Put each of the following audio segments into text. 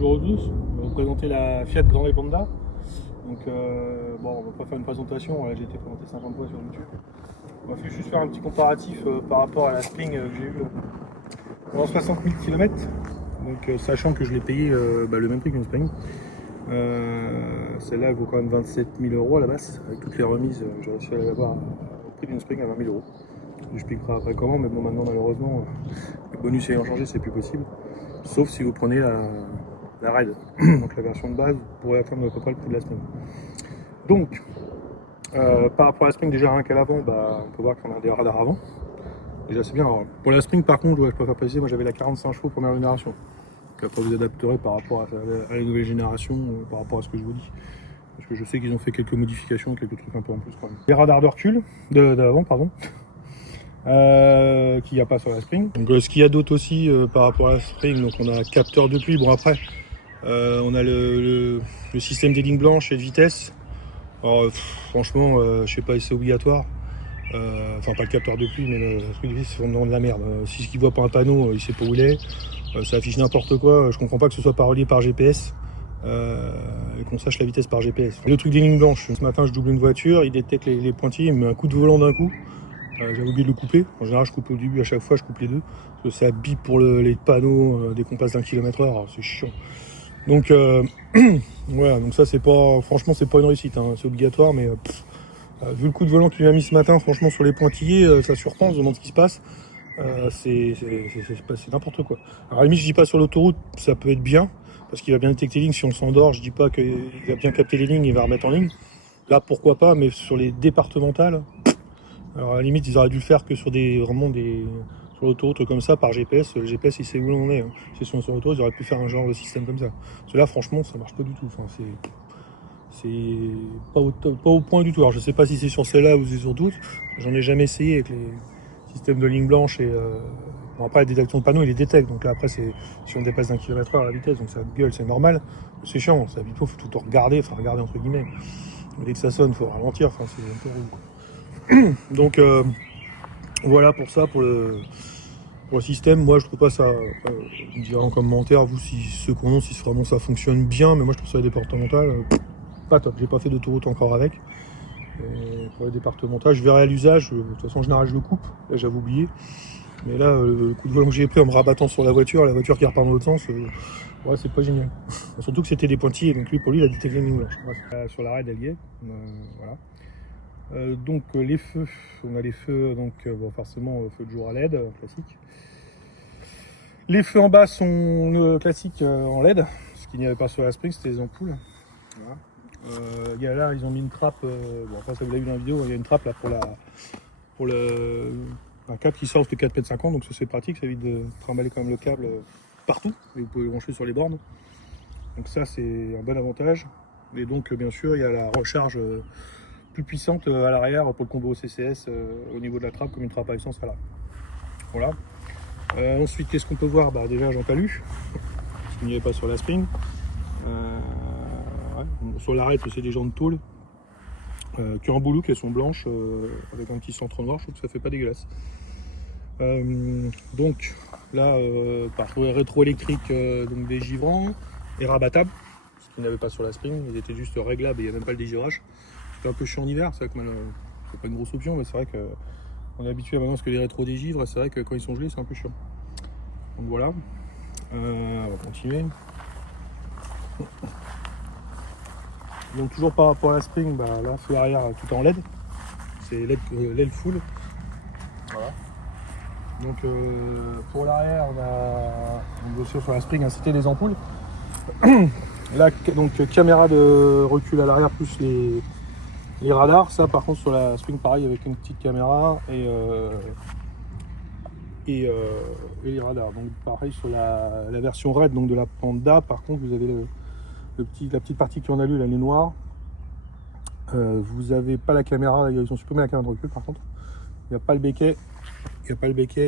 bonjour à tous. On va vous présenter la Fiat Grande Panda. Donc, bon, on va pas faire une présentation, voilà, j'ai été présenté 50 fois sur YouTube. On va juste faire un petit comparatif par rapport à la Spring que j'ai eu pendant 60 000 km. Donc, sachant que je l'ai payé le même prix qu'une Spring. Celle-là elle vaut quand même 27 000 € à la base. Avec toutes les remises, j'ai réussi à l'avoir au prix d'une Spring à 20 000 €. Je expliquerai après comment, mais bon, maintenant malheureusement, le bonus ayant changé, c'est plus possible. Sauf si vous prenez la Red, donc la version de base, vous pourrez atteindre à peu près le prix de la Spring. Donc, par rapport à la Spring, déjà rien qu'à l'avant, on peut voir qu'on a des radars avant. Déjà c'est bien. Alors, pour la Spring, par contre, je préfère préciser, moi j'avais la 45 chevaux première génération. Donc après vous adapterez par rapport à la nouvelle génération, par rapport à ce que je vous dis. Parce que je sais qu'ils ont fait quelques modifications, quelques trucs un peu en plus quand même. Les radars de recul, d'avant, pardon. Qu'il n'y a pas sur la Spring. Donc, ce qu'il y a d'autre aussi par rapport à la Spring, donc on a capteur de pluie. Bon après, on a le système des lignes blanches et de vitesse. Alors franchement, je sais pas si c'est obligatoire. Enfin pas le capteur de pluie, mais le truc de vitesse, c'est vraiment de la merde. Si ce qu'il voit pas un panneau, il sait pas où il est. Ça affiche n'importe quoi. Je comprends pas que ce soit pas relié par GPS. Et qu'on sache la vitesse par GPS. Le truc des lignes blanches. Ce matin, je double une voiture, il détecte les pointillés, il me met un coup de volant d'un coup. J'avais oublié de le couper. En général, je coupe au début, à chaque fois, je coupe les deux. Parce que ça bip pour les panneaux dès qu'on passe d'un km/h. C'est chiant. Donc, voilà. Donc, ça, c'est pas. Franchement, c'est pas une réussite. Hein. C'est obligatoire, mais vu le coup de volant qu'il m'a mis ce matin, franchement, sur les pointillés, ça surprend. On se demande ce qui se passe. C'est n'importe quoi. Alors, à la limite, je dis pas sur l'autoroute, ça peut être bien. Parce qu'il va bien détecter les lignes. Si on s'endort, je dis pas qu'il va bien capter les lignes et va remettre en ligne. Là, pourquoi pas, mais sur les départementales. Alors à la limite, ils auraient dû le faire que sur sur l'autoroute comme ça par GPS. Le GPS, il sait où on est. Hein. Si ils sont sur l'autoroute, ils auraient pu faire un genre de système comme ça. Parce que là, franchement, ça marche pas du tout. Enfin, c'est pas au point du tout. Alors je sais pas si c'est sur celle-là ou c'est sur d'autres. J'en ai jamais essayé avec les systèmes de ligne blanche et bon, après la détection de panneaux, il les détecte. Donc là après, c'est si on dépasse d'un km/h à la vitesse, donc ça gueule, c'est normal. C'est chiant. Ça il faut tout regarder, enfin regarder entre guillemets. Dès que ça sonne, faut ralentir. Enfin, c'est un peu relou, quoi. Donc voilà pour ça, pour le système. Moi je trouve pas ça, vous me direz en commentaire, vous, si ceux qu'on a, si vraiment ça fonctionne bien, mais moi je trouve ça les départementales pas top. J'ai pas fait d'autoroute encore avec. Pour les départementales, je verrai à l'usage. De toute façon en général je le coupe, là j'avais oublié. Mais là, le coup de volant que j'ai pris en me rabattant sur la voiture qui repart dans l'autre sens, ouais, c'est pas génial. Surtout que c'était des pointillés, donc lui, pour lui, il a détecté une ligne blanche. Sur l'arrêt d'Allier, voilà. Donc les feux, on a les feux, donc bon, forcément feu de jour à LED, classique. Les feux en bas sont classiques en LED, ce qu'il n'y avait pas sur la Spring, c'était les ampoules. Voilà. Là, ils ont mis une trappe, bon après ça vous l'avez vu dans la vidéo, il y a une trappe là pour un câble qui sort de 4,50 m, donc ça c'est pratique, ça évite de trimballer quand même le câble partout, et vous pouvez le brancher sur les bornes. Donc ça c'est un bon avantage. Et donc bien sûr il y a la recharge plus puissante à l'arrière pour le combo CCS au niveau de la trappe, comme une trappe à essence à l'arrière. Voilà. Ensuite, qu'est-ce qu'on peut voir? Déjà, Jean Palu, ce qu'il n'y avait pas sur la Spring. Ouais. Bon, sur l'arête, c'est des gens de tôle qui ont un boulot, qui sont blanches avec un petit centre noir. Je trouve que ça fait pas dégueulasse. Donc là, par rétro-électrique, donc des givrants et rabattables, ce qu'il n'y avait pas sur la Spring. Ils étaient juste réglables et il n'y a même pas le dégivrage. C'est un peu chiant en hiver, c'est vrai que c'est pas une grosse option, mais c'est vrai qu'on est habitué à maintenant ce que les rétros dégivres, c'est vrai que quand ils sont gelés, c'est un peu chiant. Donc voilà, on va continuer. Donc toujours par rapport à la Spring, là, feu arrière tout en LED, c'est LED full. Voilà. Donc pour l'arrière, on a bien sûr sur la Spring incité les ampoules. Là, donc caméra de recul à l'arrière plus les radars. Ça par contre sur la Spring pareil avec une petite caméra et les radars. Donc pareil sur la version Red, donc de la Panda, par contre vous avez la petite partie qui en a lu, l'année noire. Vous avez pas la caméra, ils ont supprimé la caméra de recul par contre. Il n'y a pas le béquet,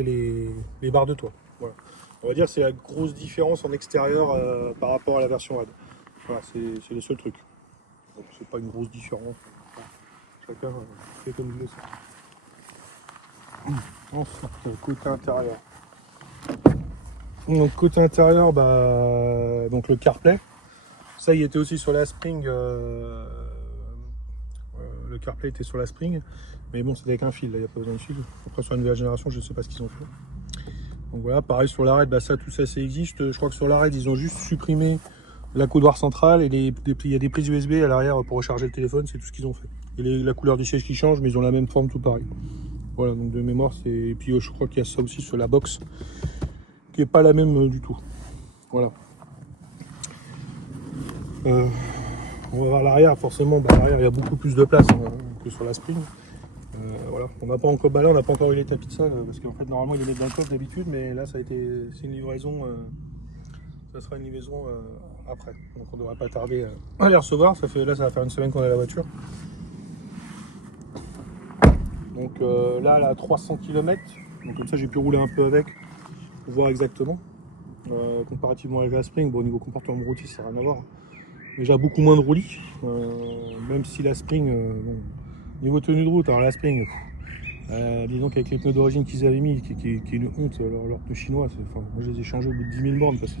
et les barres de toit. Voilà. On va dire que c'est la grosse différence en extérieur par rapport à la version Red. Voilà, c'est le seul truc. Donc c'est pas une grosse différence. Chacun fait comme il le sait. Ensuite, côté intérieur. Donc côté intérieur, donc le CarPlay. Ça, il était aussi sur la Spring. Le CarPlay était sur la Spring. Mais bon, c'était avec un fil, là, il n'y a pas besoin de fil. Après, sur la nouvelle génération, je ne sais pas ce qu'ils ont fait. Donc voilà, pareil sur la Red, tout ça existe. Je crois que sur la Red, ils ont juste supprimé la coudoir centrale et il y a des prises USB à l'arrière pour recharger le téléphone, c'est tout ce qu'ils ont fait. Et la couleur du siège qui change, mais ils ont la même forme, tout pareil. Voilà, donc de mémoire, c'est. Et puis je crois qu'il y a ça aussi sur la box, qui est pas la même du tout. Voilà. On va voir l'arrière, forcément, l'arrière il y a beaucoup plus de place que sur la Spring. Voilà. On n'a pas encore on n'a pas encore eu les tapis de sol parce qu'en fait normalement ils les mettent dans le coffre d'habitude, mais là c'est une livraison, ça sera une livraison après. Donc on ne devrait pas tarder à les recevoir. Ça va faire une semaine qu'on a la voiture. Donc là elle a 300 km, donc comme ça j'ai pu rouler un peu avec pour voir exactement. Comparativement avec la Spring, bon, au niveau comportement routier ça n'a rien à voir. Déjà beaucoup moins de roulis, même si la Spring, niveau tenue de route, alors la Spring, disons qu'avec les pneus d'origine qu'ils avaient mis, qui est une honte, leurs pneus chinois, moi je les ai changés au bout de 10 000 bornes parce que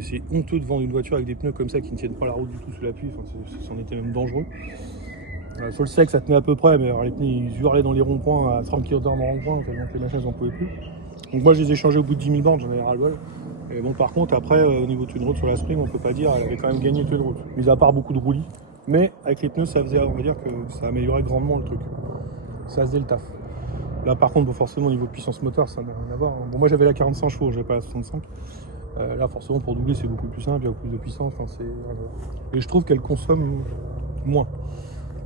c'est honteux de vendre une voiture avec des pneus comme ça qui ne tiennent pas la route du tout sous la pluie, c'en était même dangereux. Sur le sec ça tenait à peu près, mais alors les pneus ils hurlaient dans les ronds-points à 30 km/h dans le rond-point, tellement que les machins n'en pouvaient plus. Donc moi je les ai changés au bout de 10 000 bornes, j'en avais ras le bol. Et bon, par contre, après, au niveau de tenue de route sur la Spring, on peut pas dire, elle avait quand même gagné tenue de route. Mis à part beaucoup de roulis. Mais avec les pneus, ça faisait, on va dire que ça améliorait grandement le truc. Ça faisait le taf. Là, par contre, forcément, au niveau de puissance moteur, ça n'a rien à voir. Bon, moi, j'avais la 45 chevaux, j'avais pas la 65. Là, forcément, pour doubler, c'est beaucoup plus simple, il y a plus de puissance. Et je trouve qu'elle consomme moins.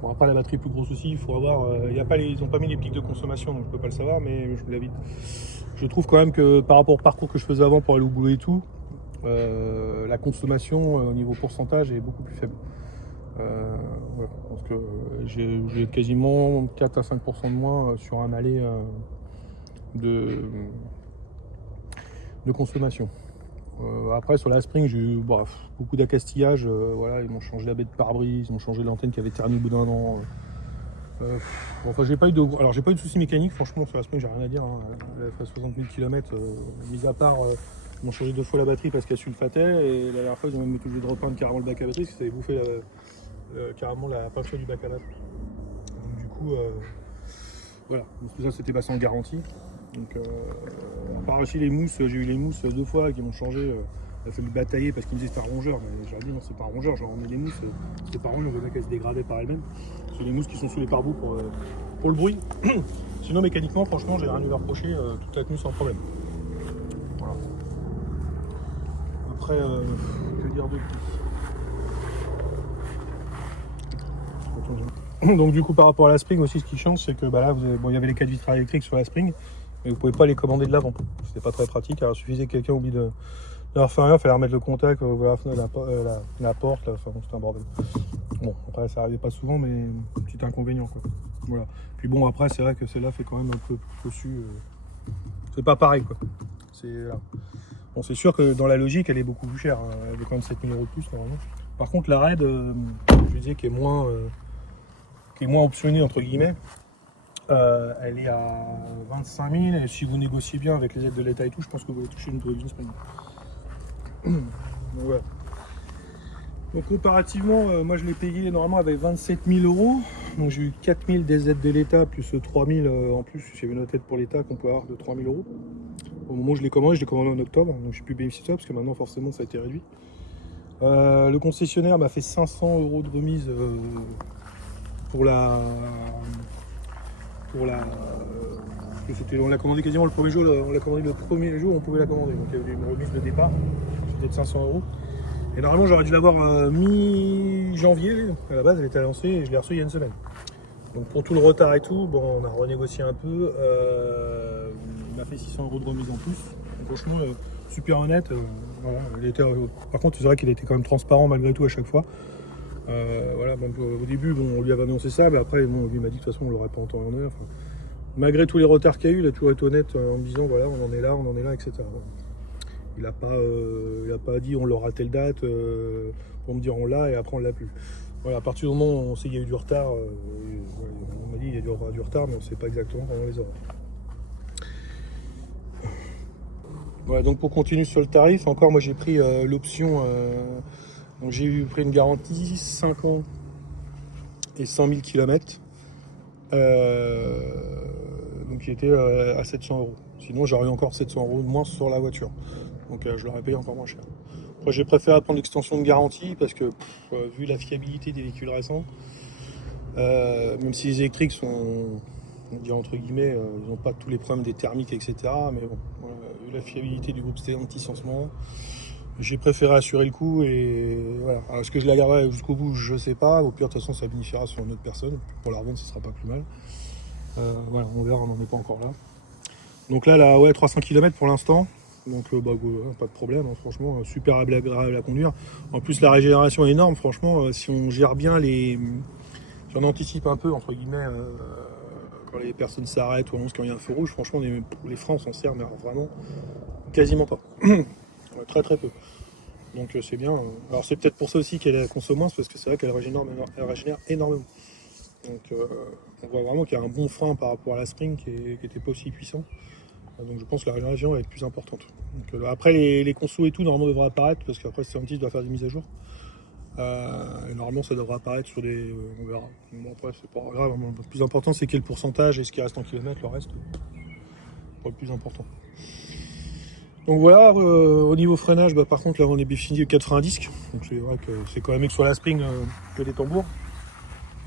Bon, après, la batterie est plus grosse aussi, il faut avoir. Ils n'ont pas mis les pics de consommation, donc je peux pas le savoir, mais je vous l'invite. Je trouve quand même que par rapport au parcours que je faisais avant pour aller au boulot et tout, la consommation au niveau pourcentage est beaucoup plus faible. Voilà, parce que j'ai quasiment 4 à 5% de moins sur un aller de consommation. Après sur la Spring j'ai eu beaucoup d'accastillage, voilà, ils m'ont changé la baie de pare-brise, ils m'ont changé l'antenne qui avait terni au bout d'un an. J'ai pas eu de soucis mécaniques, franchement sur la Spring j'ai rien à dire, hein. Elle a fait 60 000 km, mis à part ils m'ont changé 2 fois la batterie parce qu'elle sulfatait, et la dernière fois ils ont même été obligés de repeindre carrément le bac à batterie parce que ça avait bouffé carrément la peinture du bac à batterie. Donc du coup voilà, donc tout ça c'était passé en garantie. Donc à part aussi les mousses, j'ai eu les mousses 2 fois qui m'ont changé. Il a fallu batailler parce qu'ils me disaient que c'était un rongeur, mais j'ai dit non c'est pas un rongeur, genre on met des mousses, c'était pas un rongeur, on voyait qu'elles se dégradaient par elles-mêmes. C'est les mousses qui sont sous les pare-boues pour le bruit. Sinon mécaniquement franchement j'ai rien à lui reprocher, toute la tenue sans problème. Voilà. Après que dire de plus. Donc du coup par rapport à la Spring aussi ce qui change c'est que là il y avait les 4 vitres électriques sur la Spring, mais vous pouvez pas les commander de l'avant. C'était pas très pratique, alors il suffisait que quelqu'un oublie de leur faire rien, il fallait remettre le contact, la porte, c'était un bordel. Bon, après ça arrivait pas souvent, mais petit inconvénient quoi. Voilà. Puis bon, après c'est vrai que celle-là fait quand même un peu cossu. C'est pas pareil quoi. Bon, c'est sûr que dans la logique, elle est beaucoup plus chère. Hein. Elle vaut quand même 7 000 € de plus normalement. Par contre, la Red, je disais, qui est moins optionnée entre guillemets, elle est à 25 000 et si vous négociez bien avec les aides de l'État et tout, je pense que vous allez toucher une télévision Spring. Donc voilà. Donc comparativement, moi je l'ai payé normalement avec 27 000 €. Donc j'ai eu 4 000 des aides de l'État plus 3 000 en plus. J'avais une aide pour l'État qu'on peut avoir de 3 000 €. Au moment où je l'ai commandé en octobre, donc j'ai pu bénéficier de ça parce que maintenant forcément ça a été réduit. Le concessionnaire m'a fait 500 € de remise on l'a commandé quasiment le premier jour, on l'a commandé le premier jour, on pouvait la commander. Donc il y avait une remise de départ, c'était de 500 €. Et normalement j'aurais dû l'avoir mi-janvier, à la base elle était lancée et je l'ai reçue il y a une semaine. Donc pour tout le retard et tout, bon on a renégocié un peu, il m'a fait 600 € de remise en plus. Donc franchement super honnête, voilà. Par contre c'est vrai qu'il était quand même transparent malgré tout à chaque fois. Voilà, donc, au début on lui avait annoncé ça, mais après lui m'a dit de toute façon on l'aurait pas en temps et en heure. Malgré tous les retards qu'il y a eu, il a toujours été honnête en me disant voilà on en est là, etc. Il n'a pas dit on l'aura à telle date pour me dire on l'a et après on l'a plus. Voilà, à partir du moment où on sait qu'il y a eu du retard, on m'a dit il y aura du retard, mais on ne sait pas exactement quand on les aura. Voilà, donc pour continuer sur le tarif, encore moi j'ai pris l'option, donc j'ai pris une garantie 5 ans et 100 000 km, donc qui était à 700 euros. Sinon j'aurais eu encore 700 euros de moins sur la voiture, donc je l'aurais payé encore moins cher. Moi j'ai préféré prendre l'extension de garantie parce que vu la fiabilité des véhicules récents, même si les électriques sont, on dirait entre guillemets, ils n'ont pas tous les problèmes des thermiques, etc. Mais bon, vu la fiabilité du groupe Stellantis en ce moment, j'ai préféré assurer le coup et voilà. Alors, est-ce que je la garderai jusqu'au bout? Je sais pas. Au pire, de toute façon, ça bénéficiera sur une autre personne. Pour la revendre, ce sera pas plus mal. Voilà, on verra, on n'en est pas encore là. Donc là, ouais, 300 km pour l'instant. Donc pas de problème, hein, franchement, super agréable à conduire. En plus, la régénération est énorme, franchement, si on gère bien les... Si on anticipe un peu, entre guillemets, quand les personnes s'arrêtent ou quand il y a un feu rouge, franchement, les freins, on s'en sert, mais alors, vraiment, quasiment pas. Très très peu. Donc c'est bien. Alors c'est peut-être pour ça aussi qu'elle consomme moins, parce que c'est vrai qu'elle régénère énormément. Donc on voit vraiment qu'il y a un bon frein par rapport à la Spring qui n'était pas aussi puissant. Donc je pense que la régénération va être plus importante. Donc, après les consos et tout, normalement devraient apparaître, parce qu'après Stellantis doit faire des mises à jour. Et normalement ça devrait apparaître sur des... on verra. Bon, après c'est pas grave, le plus important c'est quel pourcentage et ce qui reste en kilomètres, le reste pas le plus important. Donc voilà, au niveau freinage, par contre là on est défini 4 disques, donc c'est vrai que c'est quand même mieux que sur la Spring que des tambours.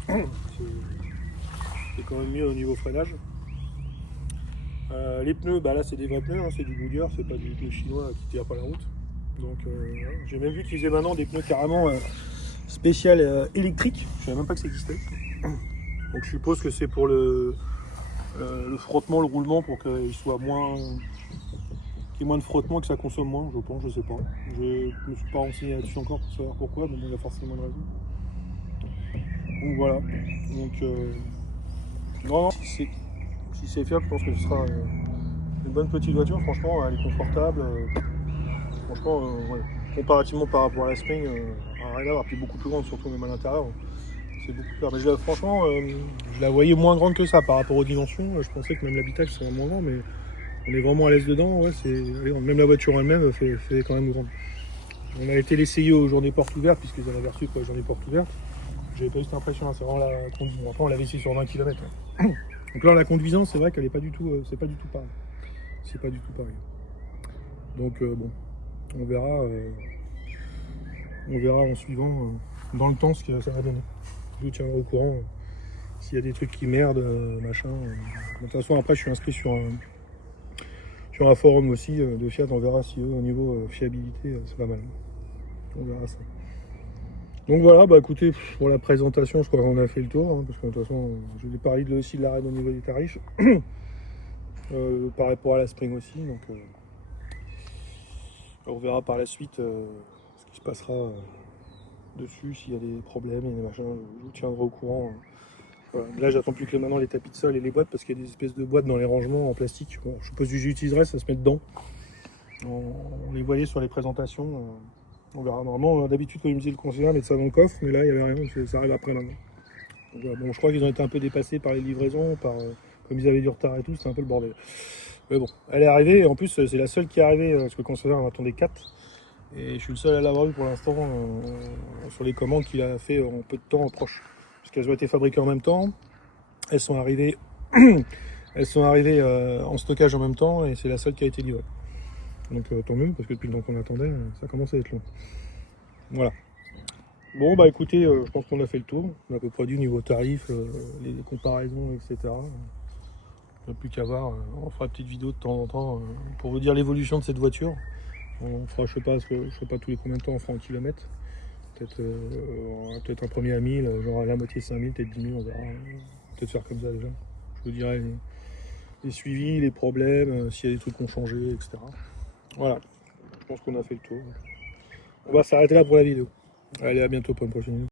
C'est quand même mieux au niveau freinage. Les pneus, là c'est des vrais pneus, hein, c'est du Goodyear, c'est pas du pneu chinois qui tire pas la route. Donc voilà. J'ai même vu qu'ils faisaient maintenant des pneus carrément spécial électriques, je savais même pas que ça existait. Donc je suppose que c'est pour le frottement, le roulement, pour qu'il soit moins... qu'il y ait moins de frottement, que ça consomme moins, je pense, je sais pas. Je me suis pas renseigné là-dessus encore pour savoir pourquoi, mais bon, il y a forcément une raison. Donc voilà. Donc non, si c'est fiable, je pense que ce sera une bonne petite voiture. Franchement, elle est confortable. Franchement, ouais. Comparativement par rapport à la Spring, rien à voir. Puis beaucoup plus grande, surtout même à l'intérieur. C'est beaucoup plus grande. Mais franchement, je la voyais moins grande que ça par rapport aux dimensions. Je pensais que même l'habitacle serait moins grand, mais on est vraiment à l'aise dedans. Ouais, même la voiture elle-même fait quand même grande. On a été l'essayer aux journées portes ouvertes, puisqu'ils en avaient reçu pour les journées portes ouvertes. J'avais pas eu cette impression, c'est vraiment la conduite. Bon, après, on l'avait essayé sur 20 km. Hein. Donc là, la conduisant, c'est vrai qu'elle est pas du tout, c'est pas du tout pareil. C'est pas du tout pareil. Donc bon, on verra en suivant dans le temps ce que ça va donner. Je vous tiendrai au courant s'il y a des trucs qui merdent, machin. De toute façon, après, je suis inscrit sur un forum aussi de Fiat. On verra si eux, au niveau fiabilité, c'est pas mal. On verra ça. Donc voilà, écoutez, pour la présentation, je crois qu'on a fait le tour, hein, parce que de toute façon, je vais parler aussi de l'arrêt au niveau des tarifs, par rapport à la Spring aussi, donc on verra par la suite ce qui se passera dessus, s'il y a des problèmes et des machins, je vous tiendrai au courant. Voilà. Là, j'attends plus que maintenant les tapis de sol et les boîtes, parce qu'il y a des espèces de boîtes dans les rangements en plastique. Bon, je suppose que j'utiliserai, ça se met dedans. On les voyait sur les présentations. On verra. Normalement, d'habitude, quand ils me disaient le conseiller, mettre ça dans le coffre, mais là, il n'y avait rien, ça arrive après maintenant. Donc, voilà. Bon, je crois qu'ils ont été un peu dépassés par les livraisons, comme ils avaient du retard et tout, c'était un peu le bordel. Mais bon, elle est arrivée, et en plus, c'est la seule qui est arrivée, parce que le concessionnaire en attendait 4. Et je suis le seul à l'avoir eu pour l'instant sur les commandes qu'il a fait en peu de temps proche. Parce qu'elles ont été fabriquées en même temps, elles sont arrivées, en stockage en même temps, et c'est la seule qui a été livrée. Donc tant mieux, parce que depuis le temps qu'on attendait, ça commence à être long. Voilà. Bon, écoutez, je pense qu'on a fait le tour. On a à peu près du niveau tarif, les comparaisons, etc. On n'a plus qu'à voir. On fera une petite vidéo de temps en temps pour vous dire l'évolution de cette voiture. On fera, je sais pas tous les combien de temps on fera en kilomètres. Peut-être un premier à 1000, genre à la moitié 5000, peut-être 10 000, on verra. Peut-être faire comme ça déjà. Je vous dirai les suivis, les problèmes, s'il y a des trucs qui ont changé, etc. Voilà, je pense qu'on a fait le tour. On va s'arrêter là pour la vidéo. Allez, à bientôt pour une prochaine vidéo.